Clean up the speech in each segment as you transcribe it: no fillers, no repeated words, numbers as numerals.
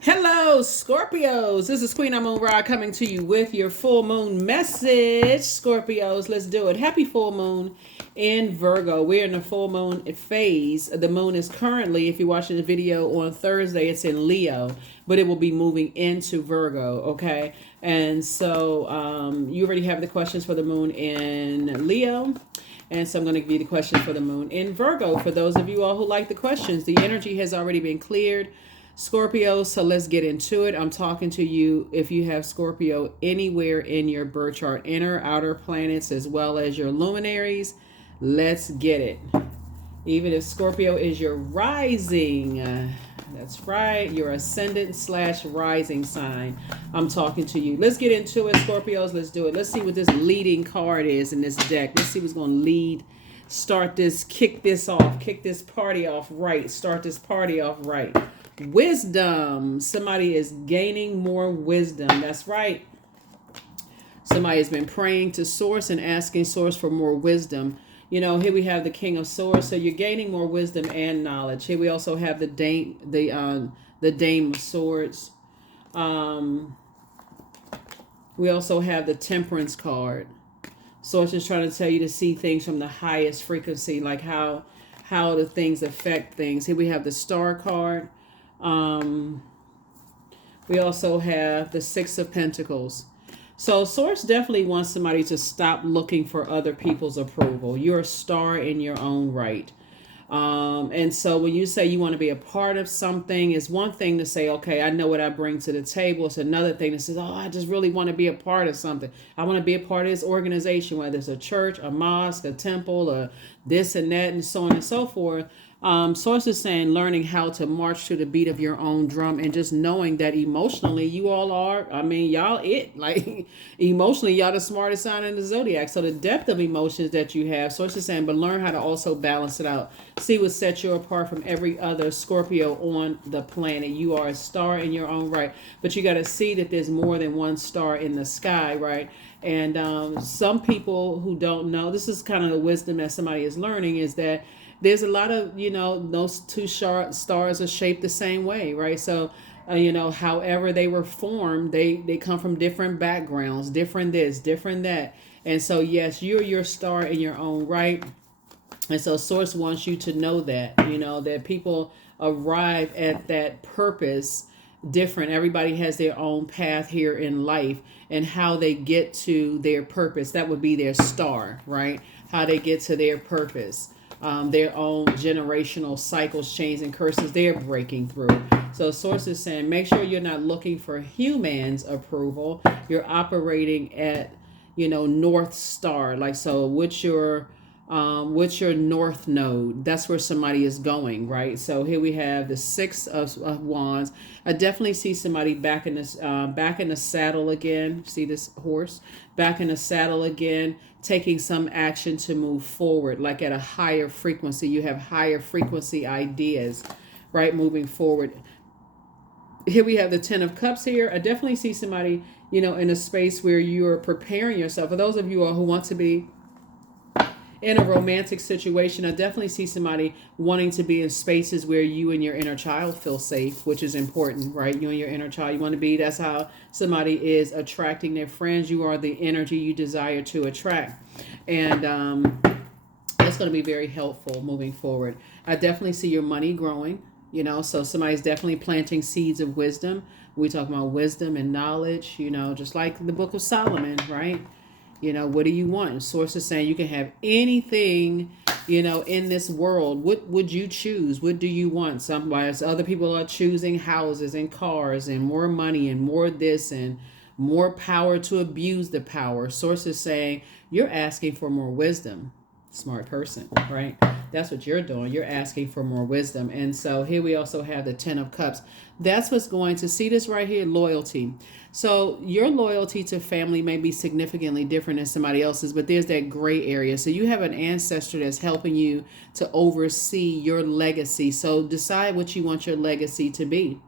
Hello, Scorpios. This is Queen Amun Ra coming to you with your full moon message. Scorpios, let's do it. Happy full moon in Virgo. We're in the full moon phase. The moon is currently, if you're watching the video on Thursday, it's in Leo, but it will be moving into Virgo, okay? And so you already have the questions for the moon in Leo. And so I'm going to give you the question for the moon in Virgo. For those of you all who like the questions, the energy has already been cleared. Scorpio, so let's get into it. I'm talking to you if you have Scorpio anywhere in your birth chart, inner, outer planets, as well as your luminaries. Let's get it. Even if Scorpio is your rising, that's right, your ascendant slash rising sign, I'm talking to you. Let's get into it, Scorpios. Let's do it. Let's see what this leading card is in this deck. Let's see what's going to lead, start this, kick this off, kick this party off right, start this party off right. Wisdom. Somebody is gaining more wisdom. That's right. Somebody has been praying to Source and asking Source for more wisdom. You know, here we have the King of Swords, so you're gaining more wisdom and knowledge. Here we also have the Dame of Swords. We also have the Temperance card. Source is trying to tell you to see things from the highest frequency, like how the things affect things. Here we have the Star card. We also have the Six of Pentacles. So Source definitely wants somebody to stop looking for other people's approval. You're a star in your own right. And so when you say you want to be a part of something, it's one thing to say, okay, I know what I bring to the table. It's another thing that says, oh, I just really want to be a part of something. I want to be a part of this organization, whether it's a church, a mosque, a temple, or this and that, and so on and so forth. Source is saying learning how to march to the beat of your own drum and just knowing that emotionally you all are, I mean, y'all like emotionally, y'all the smartest sign in the Zodiac. So the depth of emotions that you have, Source is saying, but learn how to also balance it out. See what sets you apart from every other Scorpio on the planet. You are a star in your own right, but you got to see that there's more than one star in the sky, right? And some people who don't know, this is kind of the wisdom that somebody is learning, is that there's a lot of, those two stars are shaped the same way, right? So, however they were formed, they come from different backgrounds, different this, different that. And so, yes, you're your star in your own right. And so Source wants you to know that, that people arrive at that purpose different. Everybody has their own path here in life, and how they get to their purpose. That would be their star, right? How they get to their purpose. Their own generational cycles, chains, and curses they're breaking through. So Source is saying, make sure you're not looking for humans' approval. You're operating at, North Star. Like, so what's your north node? That's where somebody is going, right? So here we have the Six of Wands. I definitely see somebody back in the saddle again. See this horse back in the saddle again, taking some action to move forward, like at a higher frequency. You have higher frequency ideas, right? Moving forward. Here we have the Ten of Cups here. I definitely see somebody, in a space where you're preparing yourself. For those of you all who want to be in a romantic situation, I definitely see somebody wanting to be in spaces where you and your inner child feel safe, which is important, right? You and your inner child, you want to be, that's how somebody is attracting their friends. You are the energy you desire to attract. And that's going to be very helpful moving forward. I definitely see your money growing, so somebody's definitely planting seeds of wisdom. We talk about wisdom and knowledge, just like the book of Solomon, right? What do you want? Source is saying you can have anything, in this world. What would you choose? What do you want? Other people are choosing houses and cars and more money and more this and more power to abuse the power. Source is saying you're asking for more wisdom. Smart person, right? That's what you're doing. You're asking for more wisdom. And so here we also have the Ten of Cups. That's what's going to see this right here, loyalty. So your loyalty to family may be significantly different than somebody else's, but there's that gray area. So you have an ancestor that's helping you to oversee your legacy. So decide what you want your legacy to be.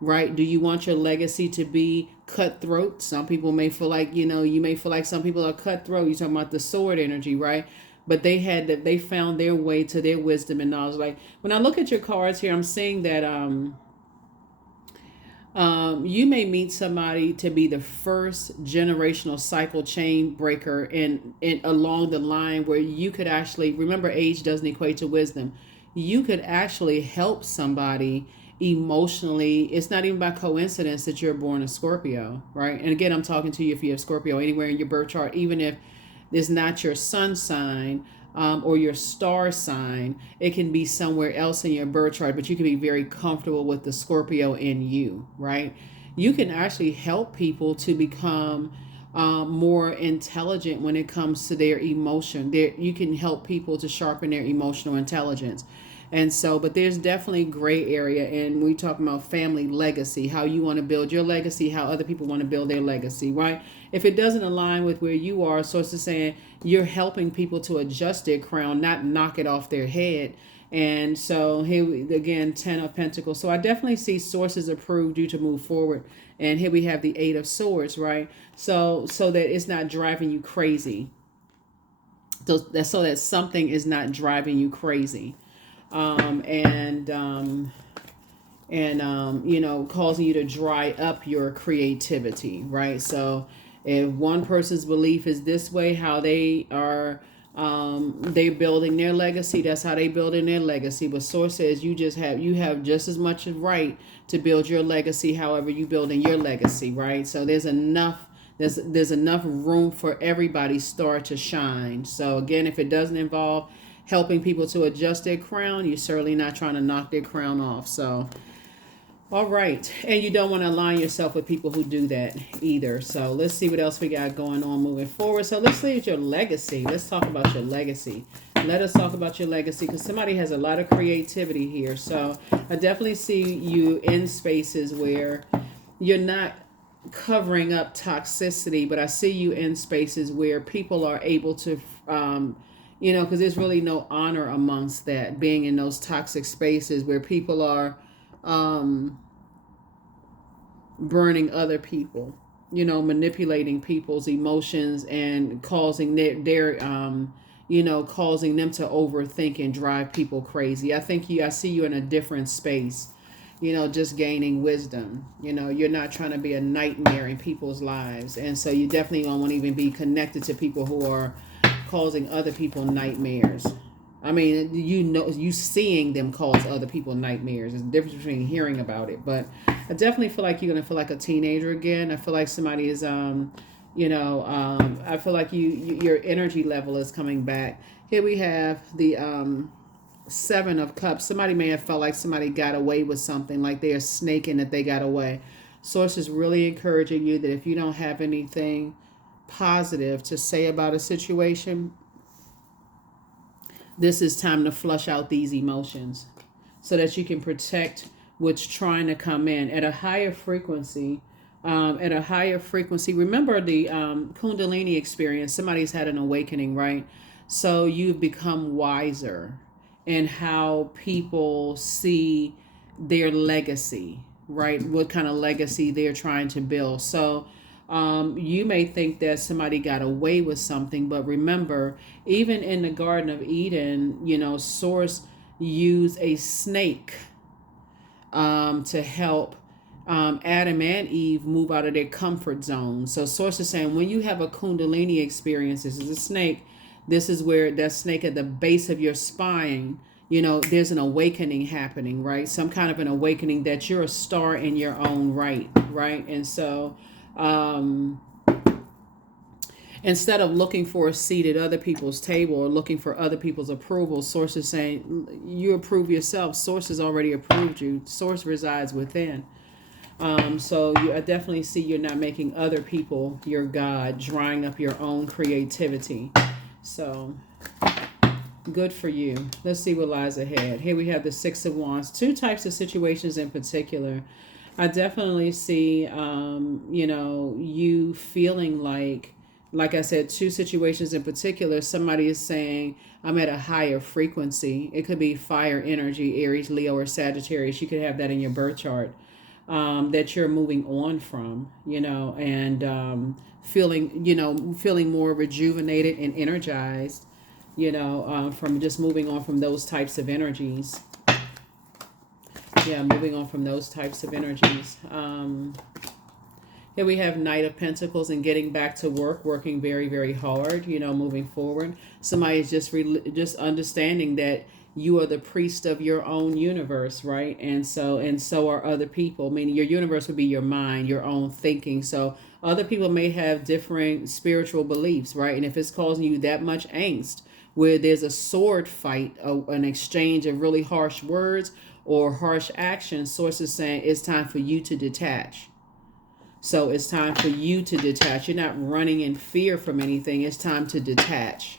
Right? Do you want your legacy to be cutthroat? Some people may feel like, you may feel like some people are cutthroat. You're talking about the sword energy, right? But they found their way to their wisdom and knowledge. Like when I look at your cards here, I'm seeing that You may meet somebody to be the first generational cycle chain breaker in along the line where you could actually remember age doesn't equate to wisdom. You could actually help somebody emotionally. It's not even by coincidence that you're born a Scorpio, right? And again, I'm talking to you if you have Scorpio anywhere in your birth chart, even if it's not your sun sign, or your star sign. It can be somewhere else in your birth chart, but you can be very comfortable with the Scorpio in you, right? You can actually help people to become more intelligent when it comes to their emotion. You can help people to sharpen their emotional intelligence. And so, but there's definitely gray area, and we talk about family legacy, how you want to build your legacy, how other people want to build their legacy, right? If it doesn't align with where you are, so it's saying you're helping people to adjust their crown, not knock it off their head. And so here we, again, 10 of Pentacles. So I definitely see sources approved you to move forward. And here we have the 8 of Swords, right? So that it's not driving you crazy. So that something is not driving you crazy. Causing you to dry up your creativity, right? So if one person's belief is this way, how they are, they're building their legacy, that's how they building their legacy. But source says you have just as much right to build your legacy however you building your legacy, right? So there's enough room for everybody's star to shine. So again, if it doesn't involve helping people to adjust their crown, you're certainly not trying to knock their crown off. So, all right. And you don't want to align yourself with people who do that either. So let's see what else we got going on moving forward. So let's see your legacy. Let's talk about your legacy. Let us talk about your legacy, because somebody has a lot of creativity here. So I definitely see you in spaces where you're not covering up toxicity, but I see you in spaces where people are able to, because there's really no honor amongst that, being in those toxic spaces where people are burning other people, manipulating people's emotions and causing causing them to overthink and drive people crazy. I see you in a different space, just gaining wisdom. You're not trying to be a nightmare in people's lives. And so you definitely don't want to even be connected to people who are causing other people nightmares. I mean, you seeing them cause other people nightmares. There's a difference between hearing about it. But I definitely feel like you're going to feel like a teenager again. I feel like somebody is, I feel like your energy level is coming back. Here we have the 7 of Cups. Somebody may have felt like somebody got away with something, like they're snaking that they got away. Source is really encouraging you that if you don't have anything positive to say about a situation, this is time to flush out these emotions so that you can protect what's trying to come in at a higher frequency. Remember the Kundalini experience. Somebody's had an awakening, right? So you've become wiser in how people see their legacy, right? What kind of legacy they're trying to build. So you may think that somebody got away with something, but remember, even in the Garden of Eden, Source used a snake to help Adam and Eve move out of their comfort zone. So Source is saying when you have a Kundalini experience, this is a snake. This is where that snake at the base of your spine, there's an awakening happening, right? Some kind of an awakening that you're a star in your own right? And so instead of looking for a seat at other people's table or looking for other people's approval, Source is saying you approve yourself. Source has already approved you. Source resides within. I definitely see you're not making other people your God, drying up your own creativity. So good for you. Let's see what lies ahead. Here we have the 6 of Wands. 2 types of situations in particular. I definitely see, you feeling like I said, 2 situations in particular. Somebody is saying, I'm at a higher frequency. It could be fire energy, Aries, Leo, or Sagittarius. You could have that in your birth chart, that you're moving on from, and feeling more rejuvenated and energized, from just moving on from those types of energies. Yeah, moving on from those types of energies. Here we have Knight of Pentacles and getting back to work, working very, very hard, moving forward. Somebody is just understanding that you are the priest of your own universe, right? And so are other people. Meaning your universe would be your mind, your own thinking. So other people may have different spiritual beliefs, right? And if it's causing you that much angst, where there's a sword fight, an exchange of really harsh words or harsh actions, sources saying it's time for you to detach. So it's time for you to detach. You're not running in fear from anything. It's time to detach.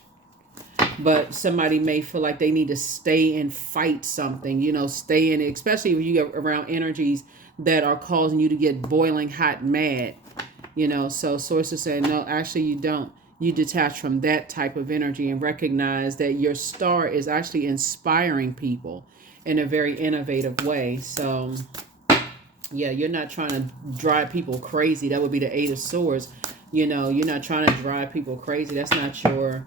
But somebody may feel like they need to stay and fight something, stay in it, especially when you get around energies that are causing you to get boiling hot mad, So sources say, no, actually you don't. You detach from that type of energy and recognize that your star is actually inspiring people in a very innovative way. So yeah, you're not trying to drive people crazy. That would be the Eight of Swords. You're not trying to drive people crazy. That's not your.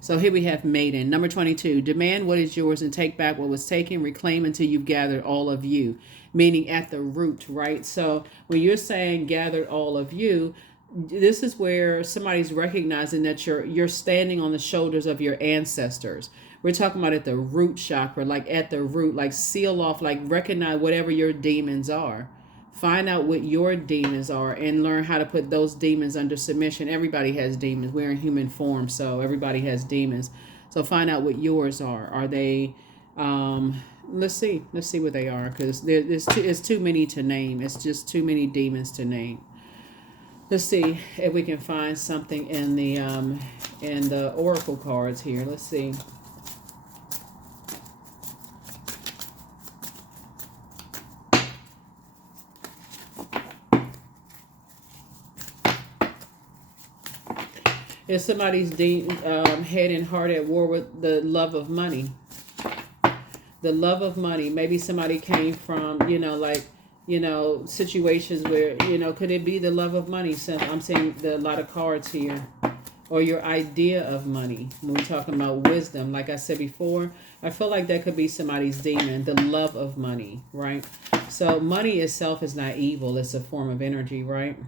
So here we have Maiden. Number 22. Demand what is yours and take back what was taken. Reclaim until you've gathered all of you. Meaning at the root, right? So when you're saying gathered all of you, this is where somebody's recognizing that you're standing on the shoulders of your ancestors. We're talking about at the root chakra, like at the root, like seal off, like recognize whatever your demons are. Find out what your demons are and learn how to put those demons under submission. Everybody has demons. We're in human form, so everybody has demons. So find out what yours are. Are they let's see what they are, because it's too many to name. It's just too many demons to name. Let's see if we can find something in the oracle cards here. Let's see. Is somebody's head and heart at war with the love of money? The love of money. Maybe somebody came from, situations where, could it be the love of money? Since I'm seeing a lot of cards here. Or your idea of money. When we're talking about wisdom, like I said before, I feel like that could be somebody's demon, the love of money, right? So money itself is not evil. It's a form of energy, right?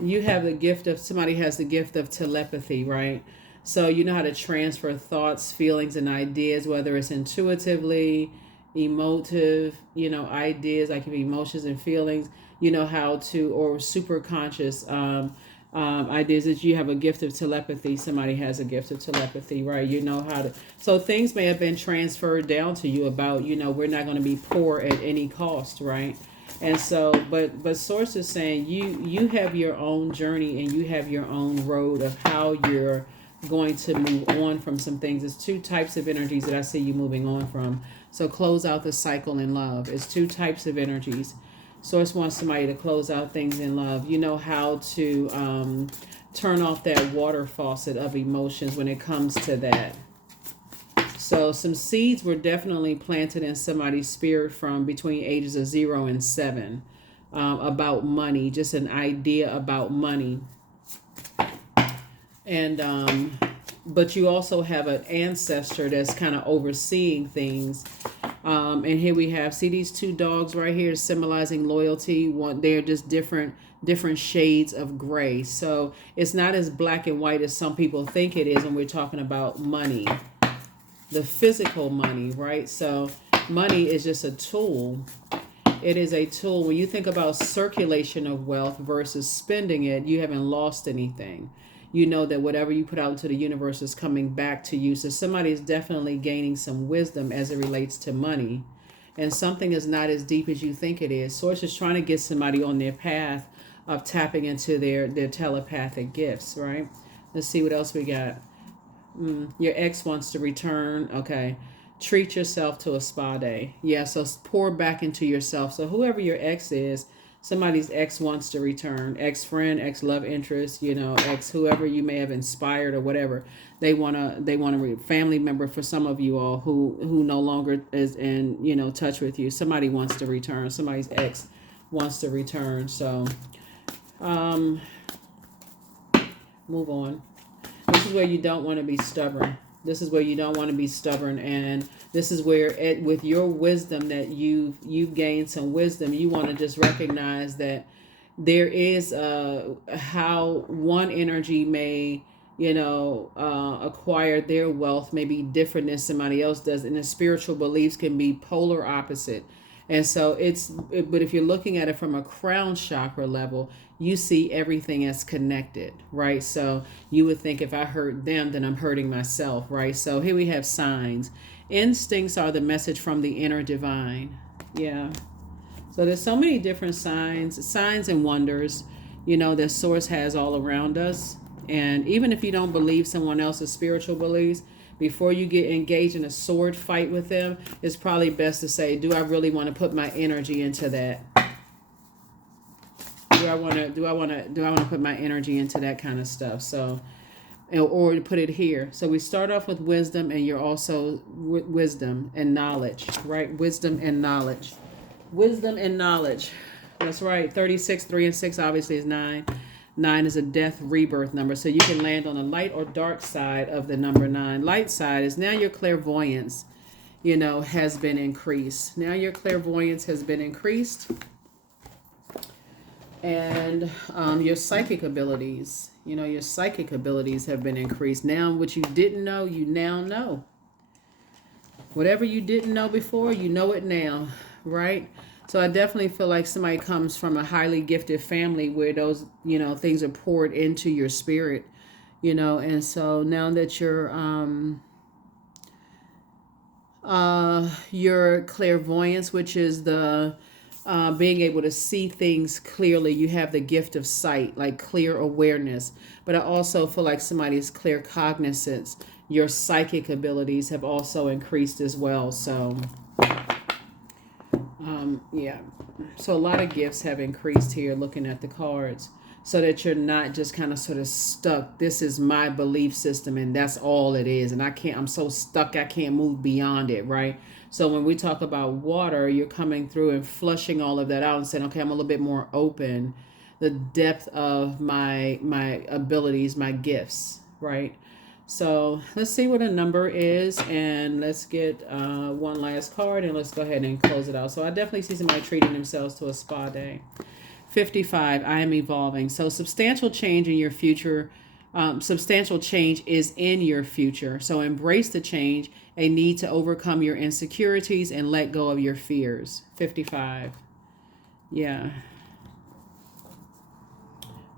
You have the gift of, somebody has the gift of telepathy, right? So you know how to transfer thoughts, feelings, and ideas, whether it's intuitively, emotive, ideas like emotions and feelings, how to, or super conscious ideas, that you have a gift of telepathy. Somebody has a gift of telepathy, right? You know how to, so things may have been transferred down to you about, we're not going to be poor at any cost, right? And so, but source is saying you have your own journey and you have your own road of how you're going to move on from some things. There's two types of energies that I see you moving on from. So close out the cycle in love. It's two types of energies. Source wants somebody to close out things in love. You know how to turn off that water faucet of emotions when it comes to that. So some seeds were definitely planted in somebody's spirit from between ages of 0 and 7 about money, just an idea about money. And but you also have an ancestor that's kind of overseeing things. And here we have, see these two dogs right here symbolizing loyalty. They're just different shades of gray. So it's not as black and white as some people think it is when we're talking about money. The physical money, right? So money is just a tool. It is a tool. When you think about circulation of wealth versus spending it, you haven't lost anything. You know that whatever you put out into the universe is coming back to you. So somebody is definitely gaining some wisdom as it relates to money. And something is not as deep as you think it is. Source is trying to get somebody on their path of tapping into their telepathic gifts, right? Let's see what else we got. Your ex wants to return. Okay. Treat yourself to a spa day. Yeah, so pour back into yourself. So whoever your ex is, somebody's ex wants to return. Ex-friend, ex-love interest, ex whoever you may have inspired or whatever. They wanna family member for some of you all who no longer is in touch with you. Somebody wants to return. Somebody's ex wants to return. So Move on. This is where you don't want to be stubborn. This is where you don't want to be stubborn, and this is where, with your wisdom that you've gained some wisdom, you want to just recognize that there is how one energy may, acquire their wealth may be different than somebody else does, and the spiritual beliefs can be polar opposite. And so but if you're looking at it from a crown chakra level, you see everything as connected, right? So you would think, if I hurt them, then I'm hurting myself, right? So here we have signs. Instincts are the message from the inner divine. Yeah. So there's so many different signs and wonders, that source has all around us. And even if you don't believe someone else's spiritual beliefs, before you get engaged in a sword fight with them, it's probably best to say, do I really want to put my energy into that? Do I want to put my energy into that kind of stuff? So, or to put it here. So we start off with wisdom, and you're also wisdom and knowledge, right? Wisdom and knowledge. Wisdom and knowledge. That's right. 36, 3 and 6 obviously is 9. 9 is a death rebirth number. So you can land on the light or dark side of the number 9. Light side is now your clairvoyance, has been increased. Now your clairvoyance has been increased. And your psychic abilities, your psychic abilities have been increased. Now what you didn't know, you now know. Whatever you didn't know before, you know it now, right? So I definitely feel like somebody comes from a highly gifted family where those, things are poured into your spirit, and so now that your clairvoyance, which is the being able to see things clearly, you have the gift of sight, like clear awareness. But I also feel like somebody's clear cognizance, your psychic abilities have also increased as well. So yeah, so a lot of gifts have increased here, looking at the cards, so that you're not just kind of sort of stuck. This is my belief system and that's all it is, and I'm so stuck I can't move beyond it, right? So when we talk about water, you're coming through and flushing all of that out and saying, okay, I'm a little bit more open, the depth of my abilities, my gifts, right? So let's see what a number is, and let's get one last card, and let's go ahead and close it out. So I definitely see somebody treating themselves to a spa day. 55, I am evolving. So substantial change in your future. Substantial change is in your future. So embrace the change, a need to overcome your insecurities and let go of your fears. 55. Yeah.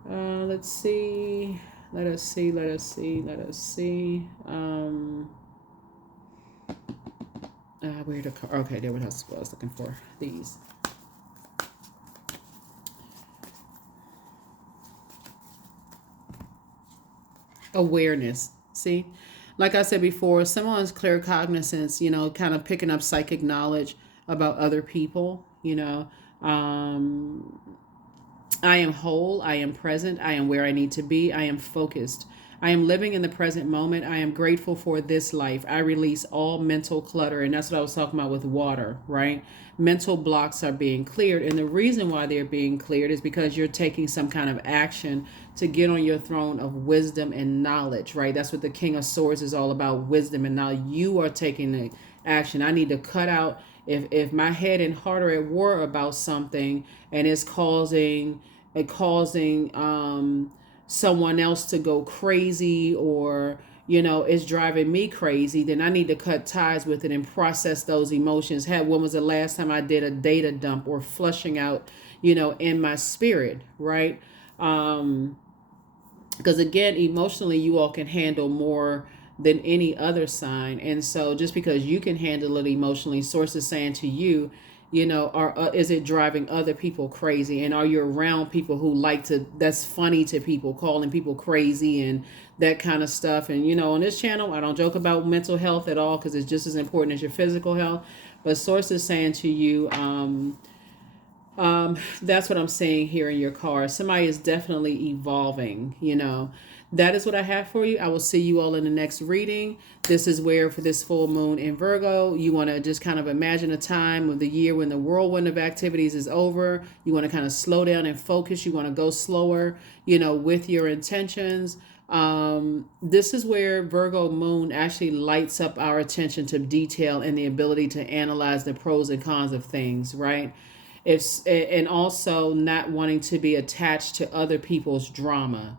Let's see. Let us see. Where the car? Okay, there was what I was looking for. These. Awareness. See, like I said before, someone's clear cognizance, kind of picking up psychic knowledge about other people, I am whole, I am present, I am where I need to be, I am focused. I am living in the present moment. I am grateful for this life. I release all mental clutter. And that's what I was talking about with water, right? Mental blocks are being cleared. And the reason why they're being cleared is because you're taking some kind of action to get on your throne of wisdom and knowledge, right? That's what the King of Swords is all about, wisdom. And now you are taking the action. I need to cut out, if my head and heart are at war about something and it's causing someone else to go crazy, or it's driving me crazy, then I need to cut ties with it and process those emotions. When was the last time I did a data dump or flushing out in my spirit, right? Because again, emotionally, you all can handle more than any other sign. And so just because you can handle it emotionally, source is saying to you, is it driving other people crazy? And are you around people who that's funny to people, calling people crazy and that kind of stuff? And, on this channel, I don't joke about mental health at all, because it's just as important as your physical health. But source is saying to you, that's what I'm seeing here in your card. Somebody is definitely evolving, That is what I have for you. I will see you all in the next reading. This is where, for this full moon in Virgo, you want to just kind of imagine a time of the year when the whirlwind of activities is over. You want to kind of slow down and focus. You want to go slower, with your intentions. This is where Virgo moon actually lights up our attention to detail and the ability to analyze the pros and cons of things, right? If and also not wanting to be attached to other people's drama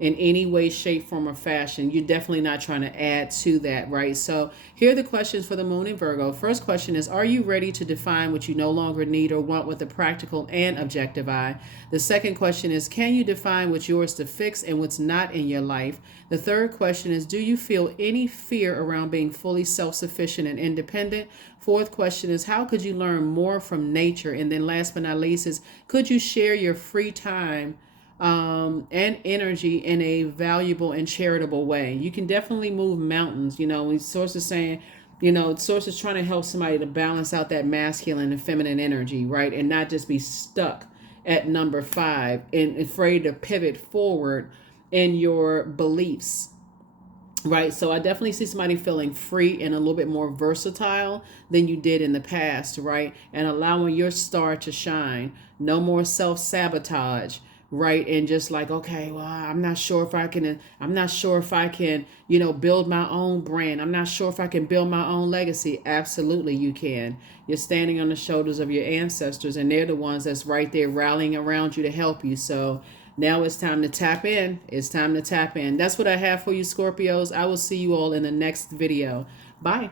in any way, shape, form, or fashion. You're definitely not trying to add to that, right? So here are the questions for the moon in Virgo. First question is, are you ready to define what you no longer need or want with a practical and objective eye? The second question is, can you define what's yours to fix and what's not in your life? The third question is, do you feel any fear around being fully self-sufficient and independent? Fourth question is, how could you learn more from nature? And then last but not least is, could you share your free time and energy in a valuable and charitable way? You can definitely move mountains. When Source is saying, Source is trying to help somebody to balance out that masculine and feminine energy, right? And not just be stuck at number 5 and afraid to pivot forward in your beliefs. Right. So I definitely see somebody feeling free and a little bit more versatile than you did in the past. Right. And allowing your star to shine. No more self-sabotage. Right. And just like, okay, well, I'm not sure if I can, build my own brand. I'm not sure if I can build my own legacy. Absolutely, you can. You're standing on the shoulders of your ancestors, and they're the ones that's right there rallying around you to help you. So now it's time to tap in. It's time to tap in. That's what I have for you, Scorpios. I will see you all in the next video. Bye.